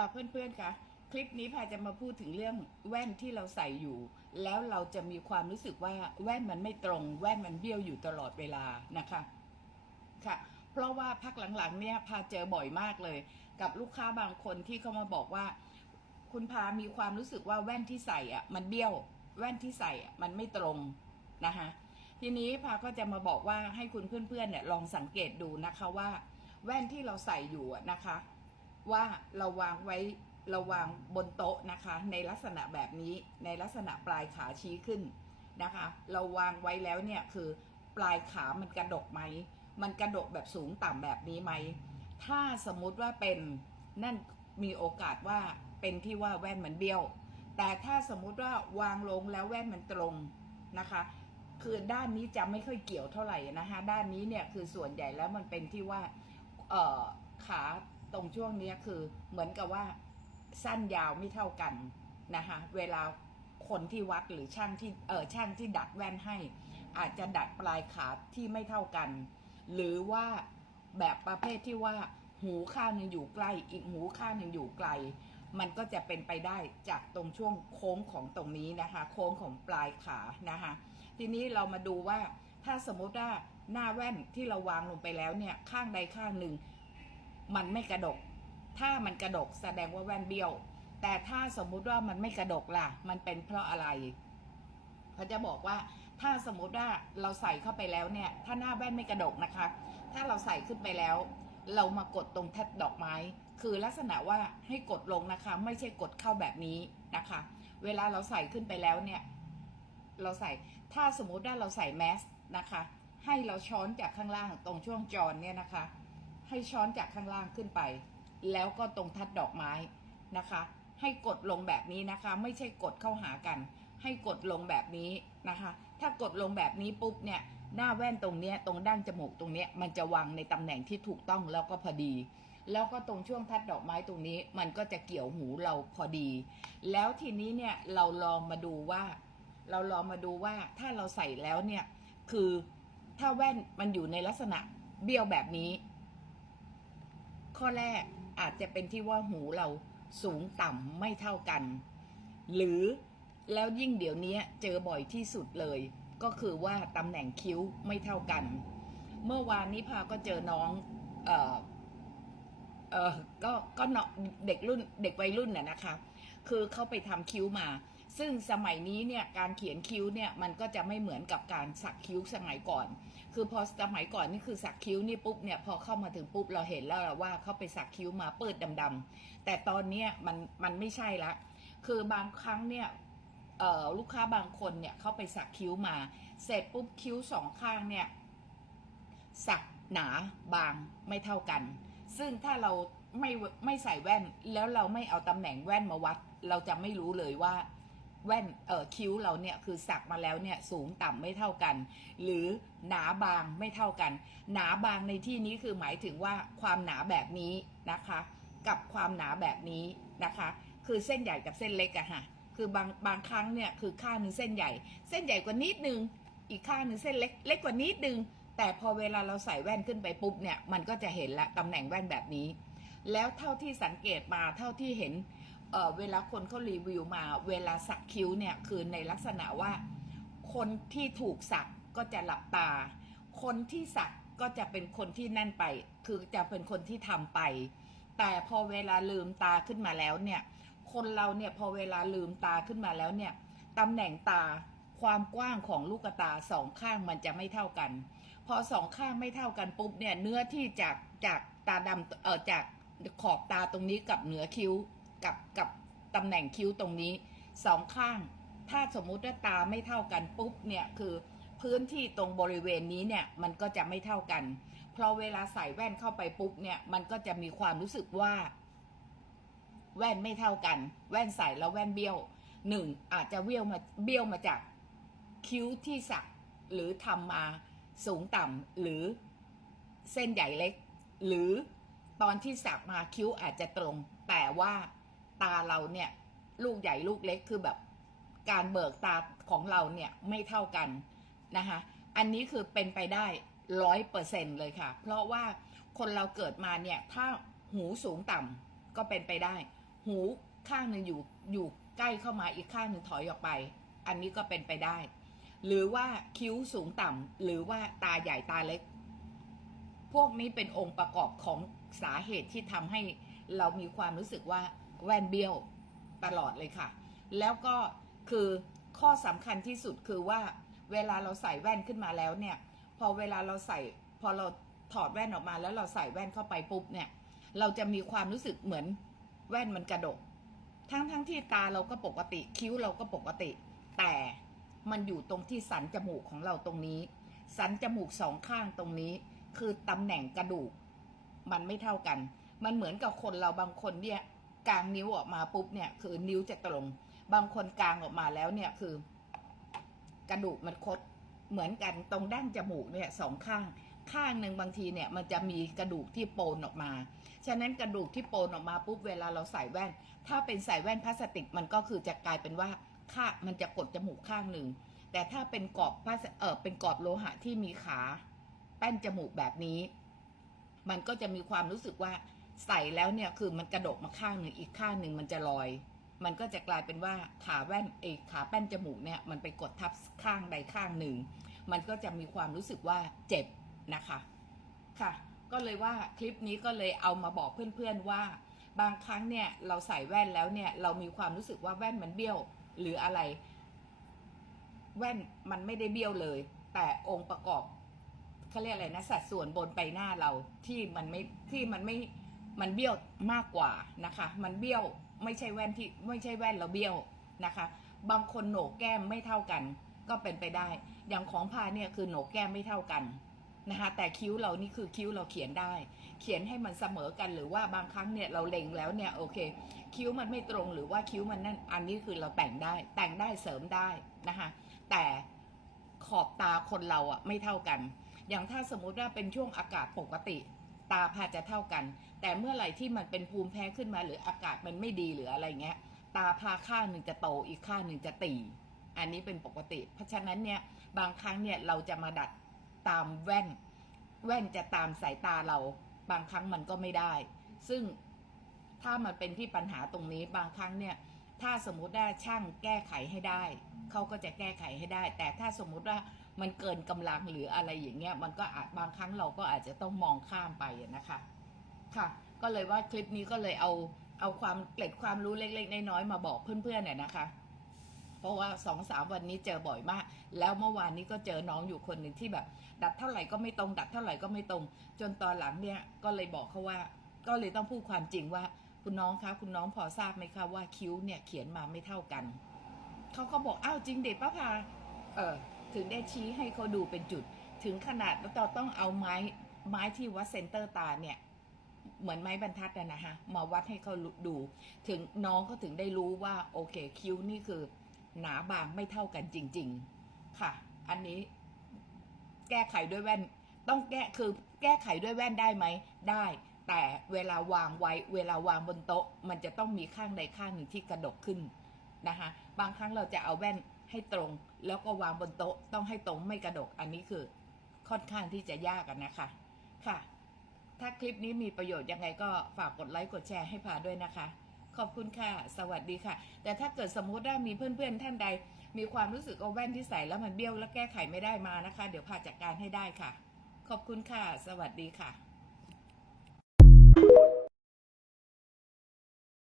ค่ะเพื่อนๆคะคลิปนี้พาจะมาพูดถึงเรื่องแว่นที่เราใส่อยู่ แล้วเราจะมีความรู้สึกว่าแว่นมันไม่ตรง แว่นมันเบี้ยวอยู่ตลอดเวลานะคะค่ะ เพราะว่าพักหลังๆเนี่ยพาเจอบ่อยมากเลย กับลูกค้าบางคนที่เขามาบอกว่า คุณพามีความรู้สึกว่าแว่นที่ใส่อะมันเบี้ยว แว่นที่ใส่อะมันไม่ตรงนะคะทีนี้พาก็จะมาบอกว่าให้คุณเพื่อนๆเนี่ยลองสังเกตดูนะคะว่า แว่นที่เราใส่อยู่นะคะ ว่าเราวางไว้เราวางบนโต๊ะนะคะ ในลักษณะแบบนี้ในลักษณะปลายขาชี้ขึ้นนะคะ เราวางไว้แล้วเนี่ยคือปลายขามันกระดกไหม มันกระดกแบบสูงต่ำแบบนี้ไหม ถ้าสมมุติว่าเป็นนั่นมีโอกาสว่าเป็นที่ว่าแว่นมันเบี้ยว แต่ถ้าสมมุติว่าวางลงแล้วแว่นมันตรงนะคะ คือด้านนี้จะไม่ค่อยเกี่ยวเท่าไหร่นะคะด้านนี้เนี่ยคือส่วนใหญ่แล้วมันเป็นที่ว่าขา ตรงช่วงนี้คือเหมือนกับว่าสั้นยาวไม่เท่ากันนะคะเวลาคนที่วัดหรือช่างที่เออช่างที่ดัดแว่นให้ อาจจะดัดปลายขาที่ไม่เท่ากัน หรือว่าแบบประเภทที่ว่า หูข้างหนึ่งอยู่ใกล้ อีกหูข้างหนึ่งอยู่ไกล มันก็จะเป็นไปได้จากตรงช่วงโค้งของตรงนี้นะคะ โค้งของปลายขานะคะทีนี้เรามาดูว่าถ้าสมมติว่าหน้าแว่นที่เราวางลงไปแล้วเนี่ยข้างใดข้างหนึ่ง มันไม่กระดก ถ้ามันกระดกแสดงว่าแว่นเบี้ยว แต่ถ้าสมมุติว่ามันไม่กระดกล่ะ มันเป็นเพราะอะไรเขาจะบอกว่าถ้าสมมุติว่าเราใส่เข้าไปแล้วเนี่ย ถ้าหน้าแว่นไม่กระดกนะคะ ถ้าเราใส่ขึ้นไปแล้ว เรามากดตรงแท่ดอกไม้ คือลักษณะว่าให้กดลงนะคะ ไม่ใช่กดเข้าแบบนี้นะคะ เวลาเราใส่ขึ้นไปแล้วเนี่ย เราใส่ ถ้าสมมุติว่าเราใส่แมสนะคะ ให้เราช้อนจากข้างล่างตรงช่วงจรเนี่ยนะคะ ให้ช้อนจากข้างล่างขึ้นไป แล้วก็ตรงทัดดอกไม้นะคะ ให้กดลงแบบนี้นะคะ ไม่ใช่กดเข้าหากัน ให้กดลงแบบนี้นะคะ ถ้ากดลงแบบนี้ปุ๊บเนี่ยหน้าแว่นตรงเนี้ยตรงด้านจมูกตรงเนี้ยมันจะวางในตำแหน่งที่ถูกต้องแล้วก็พอดี แล้วก็ตรงช่วงทัดดอกไม้ตรงนี้ มันก็จะเกี่ยวหูเราพอดี แล้วทีนี้เนี่ยเราลองมาดูว่า เราลองมาดูว่าถ้าเราใส่แล้วเนี่ยคือถ้าแว่นมันอยู่ในลักษณะเบี้ยวแบบนี้ ข้อแรกอาจจะเป็นที่ว่าหูเราสูงต่ำไม่เท่ากัน หรือแล้วยิ่งเดี๋ยวนี้เจอบ่อยที่สุดเลย ก็คือว่าตำแหน่งคิ้วไม่เท่ากัน เมื่อวานนี้พาก็เจอน้องเออเออก็ก็เนาะเด็กรุ่นเด็กวัยรุ่นน่ะนะคะ คือเขาไปทำคิ้วมา ซึ่งสมัยนี้เนี่ยการเขียนคิ้วเนี่ยมันก็จะไม่เหมือนกับการสักคิ้วสมัยก่อน คือพอสมัยก่อนนี่คือสักคิ้วนี่ปุ๊บเนี่ยพอเข้ามาถึงปุ๊บเราเห็นแล้วละว่าเขาไปสักคิ้วมาเปิดดำๆแต่ตอนเนี้ยมันมันไม่ใช่ละ คือบางครั้งเนี่ยลูกค้าบางคนเนี่ยเขาไปสักคิ้วมา เสร็จปุ๊บคิ้วสองข้างเนี่ยสักหนาบางไม่เท่ากัน ซึ่งถ้าเราไม่ไม่ใส่แว่นแล้วเราไม่เอาตำแหน่งแว่นมาวัด เราจะไม่รู้เลยว่า แว่นเออคิ้วเราเนี่ยคือสักมาแล้วเนี่ยสูงต่ำไม่เท่ากัน หรือหนาบางไม่เท่ากัน หนาบางในที่นี้คือหมายถึงว่าความหนาแบบนี้นะคะ กับความหนาแบบนี้นะคะ คือเส้นใหญ่กับเส้นเล็กอะฮะคือบางบางครั้งเนี่ยคือข้างหนึงเส้นใหญ่ เส้นใหญ่กว่านิดนึงอีกข้างหนึ่งเส้นเล็กเล็กกว่านิดนึงแต่พอเวลาเราใส่แว่นขึ้นไปปุ๊บเนี่ยมันก็จะเห็นละตำแหน่งแว่นแบบนี้ แล้วเท่าที่สังเกตมาเท่าที่เห็น เเวลาคนเขารีวิวมา เวลาสักคิ้วเนี่ยคือในลักษณะว่า คนที่ถูกสักก็จะหลับตา คนที่สักก็จะเป็นคนที่นั่นไป คือจะเป็นคนที่ทำไป แต่พอเวลาลืมตาขึ้นมาแล้วเนี่ย คนเราเนี่ยพอเวลาลืมตาขึ้นมาแล้วเนี่ยตำแหน่งตาความกว้างของลูกตาสองข้างมันจะไม่เท่ากัน พอสองข้างไม่เท่ากันปุ๊บเนี่ยเนื้อที่จากจากตาดำเออจากขอบตาตรงนี้กับเหนือคิ้ว กับกับตำแหน่งคิ้วตรงนี้สองข้าง ถ้าสมมุติว่าตาไม่เท่ากันปุ๊บเนี่ยคือพื้นที่ตรงบริเวณนี้เนี่ยมันก็จะไม่เท่ากัน เพราะเวลาใส่แว่นเข้าไปปุ๊บเนี่ยมันก็จะมีความรู้สึกว่า แว่นไม่เท่ากัน แว่นใส่แล้วแว่นเบี้ยวหนึ่งอาจจะเบี้ยวมาเบี้ยวมาจากคิ้วที่สักหรือทำมาสูงต่ำหรือเส้นใหญ่เล็ก หรือตอนที่สักมาคิ้วอาจจะตรง แต่ว่า ตาเราเนี่ย ลูกใหญ่ลูกเล็กคือแบบการเบิกตาของเราเนี่ยไม่เท่ากันนะคะอันนี้คือเป็นไปได้ร้อยเปอร์เซ็นเลยค่ะ เพราะว่าคนเราเกิดมาเนี่ยถ้าหูสูงต่ำก็เป็นไปได้หหูข้างหนึ่งอยู่อยู่ใกล้เข้ามาอีกข้างหนึ่งถอยออกไป อันนี้ก็เป็นไปได้ หรือว่าคิ้วสูงต่ำหรือว่าตาใหญ่ตาเล็ก พวกนี้เป็นองค์ประกอบของสาเหตุที่ทำให้เรามีความรู้สึกว่า แว่นเบี้ยวตลอดเลยค่ะ แล้วก็คือข้อสำคัญที่สุดคือว่าเวลาเราใส่แว่นขึ้นมาแล้วเนี่ย พอเวลาเราใส่พอเราถอดแว่นออกมาแล้วเราใส่แว่นเข้าไปปุ๊บเนี่ย เราจะมีความรู้สึกเหมือนแว่นมันกระดก ทั้งทั้งที่ตาเราก็ปกติคิ้วเราก็ปกติ แต่มันอยู่ตรงที่สันจมูกของเราตรงนี้ สันจมูกสองข้างตรงนี้ คือตำแหน่งกระดูก มันไม่เท่ากัน มันเหมือนกับคนเราบางคนเนี่ย กางนิ้วออกมาปุ๊บเนี่ย คือนิ้วจะตรง บางคนกางออกมาแล้วเนี่ยคือ กระดูกมันคดเหมือนกันตรงด้านจมูกเนี่ยสองข้าง ข้างหนึ่งบางทีเนี่ยมันจะมีกระดูกที่โปนออกมา ฉะนั้นกระดูกที่โปนออกมาปุ๊บเวลาเราใส่แว่น ถ้าเป็นใส่แว่นพลาสติกมันก็คือจะกลายเป็นว่าค่ามันจะกดจมูกข้างหนึ่งแต่ถ้าเป็นกรอบพลาสเออเป็นกรอบโลหะที่มีขา แป้นจมูกแบบนี้ มันก็จะมีความรู้สึกว่า ใส่แล้วเนี่ยคือมันกระดกมาข้างหนึ่งอีกข้างหนึ่งมันจะลอย มันก็จะกลายเป็นว่าขาแว่นเอขาแป้นจมูกเนี่ยมันไปกดทับข้างใดข้างหนึ่ง มันก็จะมีความรู้สึกว่าเจ็บนะคะ ค่ะ ก็เลยว่าคลิปนี้ก็เลยเอามาบอกเพื่อนๆว่า บางครั้งเนี่ยเราใส่แว่นแล้วเนี่ยเรามีความรู้สึกว่าแว่นมันเบี้ยวหรืออะไร แว่นมันไม่ได้เบี้ยวเลย แต่องค์ประกอบเขาเรียกอะไรนะสัดส่วนบนใบหน้าเราที่มันไม่ที่มันไม่ มันเบี้ยวมากกว่านะคะ มันเบี้ยวไม่ใช่แว่นที่ไม่ใช่แว่นเราเบี้ยวนะคะ บางคนโหนกแก้มไม่เท่ากัน ก็เป็นไปได้ อย่างของพาเนี่ยคือโหนกแก้มไม่เท่ากันนะคะแต่คิ้วเรานี่คือคิ้วเราเขียนได้ เขียนให้มันเสมอกันหรือว่าบางครั้งเนี่ยเราเล็งแล้วเนี่ยโอเค คิ้วมันไม่ตรงหรือว่าคิ้วมันนั่นอันนี้คือเราแต่งได้แต่งได้เสริมได้นะคะแต่ขอบตาคนเราอะไม่เท่ากัน อย่างถ้าสมมุติว่าเป็นช่วงอากาศปกติ ตาพาจะเท่ากัน แต่เมื่อไหร่ที่มันเป็นภูมิแพ้ขึ้นมาหรืออากาศมันไม่ดีหรืออะไรเงี้ย ตาพาข้างหนึ่งจะโตอีกข้างหนึ่งจะตี อันนี้เป็นปกติ เพราะฉะนั้นเนี่ยบางครั้งเนี่ยเราจะมาดัดตามแว่น แว่นจะตามสายตาเรา บางครั้งมันก็ไม่ได้ ซึ่งถ้ามันเป็นที่ปัญหาตรงนี้บางครั้งเนี่ย ถ้าสมมุติว่าช่างแก้ไขให้ได้ เขาก็จะแก้ไขให้ได้ แต่ถ้าสมมุติว่ามันเกินกำลังหรืออะไรอย่างเงี้ยมันก็อาจบางครั้งเราก็อาจจะต้องมองข้ามไปนะคะ ค่ะ ก็เลยว่าคลิปนี้ก็เลยเอาเอาความเกล็ดความรู้เล็ก ๆ น้อยๆมาบอกเพื่อนๆเนี่ยนะคะ เพราะว่าสองสามวันนี้เจอบ่อยมาก แล้วเมื่อวานนี้ก็เจอน้องอยู่คนหนึ่งที่แบบ ดัดเท่าไหร่ก็ไม่ตรง ดัดเท่าไหร่ก็ไม่ตรง จนตอนหลังเนี่ยก็เลยบอกเขาว่า ก็เลยต้องพูดความจริงว่า คุณน้องคะคุณน้องพอทราบไหมคะว่าคิ้วเนี่ยเขียนมาไม่เท่ากัน เขาก็บอกอ้าวจริงเด็กป้าพาเออถึงได้ชี้ให้เขาดูเป็นจุด ถึงขนาดเราต้องเอาไม้ไม้ที่วัดเซนเตอร์ตาเนี่ยเหมือนไม้บรรทัดนะฮะมาวัดให้เขาดู ถึงน้องก็ถึงได้รู้ว่าโอเคคิ้วนี่คือหนาบางไม่เท่ากันจริง ๆ ค่ะ อันนี้แก้ไขด้วยแว่น ต้องแก้คือแก้ไขด้วยแว่นได้ไหมได้ แต่เวลาวางไว้เวลาวางบนโต๊ะ มันจะต้องมีข้างใดข้างหนึ่งที่กระดกขึ้นนะคะบางครั้งเราจะเอาแว่นให้ตรง แล้วก็วางบนโต๊ะต้องให้ตรงไม่กระดกอันนี้คือค่อนข้างที่จะยากกันนะคะค่ะ ถ้าคลิปนี้มีประโยชน์ยังไงก็ฝากกดไลค์กดแชร์ให้พาด้วยนะคะ ขอบคุณค่ะ สวัสดีค่ะ แต่ถ้าเกิดสมมติว่ามีเพื่อนๆท่านใด มีความรู้สึกว่าแว่นที่ใส่แล้วมันเบี้ยวและแก้ไขไม่ได้มานะคะ เดี๋ยวพาจัดการให้ได้ค่ะ ขอบคุณค่ะ สวัสดีค่ะ you